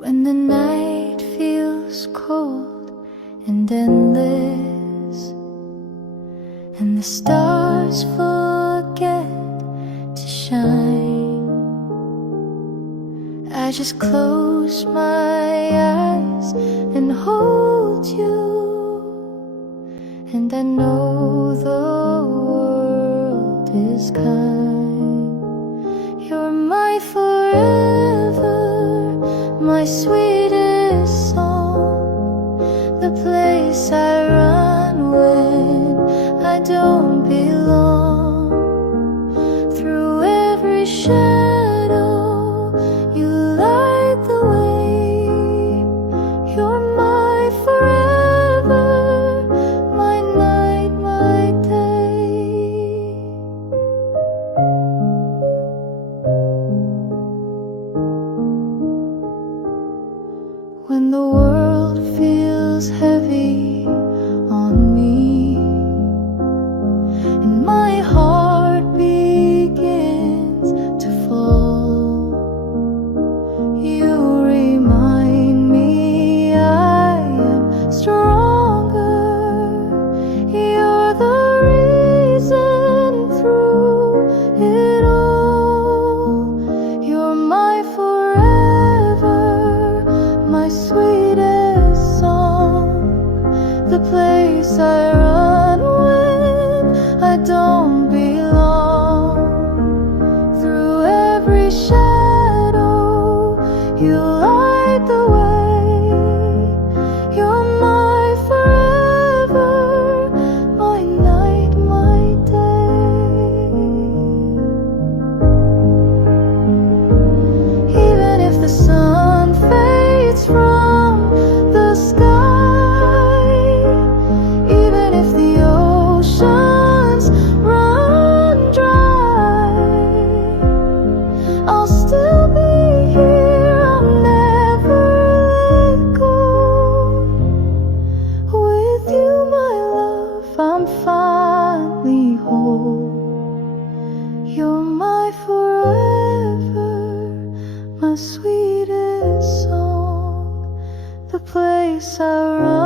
When the night feels cold and endless, and the stars forget to shine, I just close my eyes and hold you, and I know the world is kind. You're my forever, my sweetest song, the place I run when I don't belong. Through every shadow, you light the way. You're my forever, my night, my day. When the world feels heavy on me, and my heart begins to fall, you remind me I am stronger. You're the reason through it all. You're my forever, my sweetest song, the place I run when I don't belong. Through every shadow, you light the way. You're my forever, my night, my day. Even if the sun fades from the sky, even if the oceans run dry, I'll still be here, I'll never let go. With you, my love, I'm finally whole. You're my forever, my sweetest song, the place I run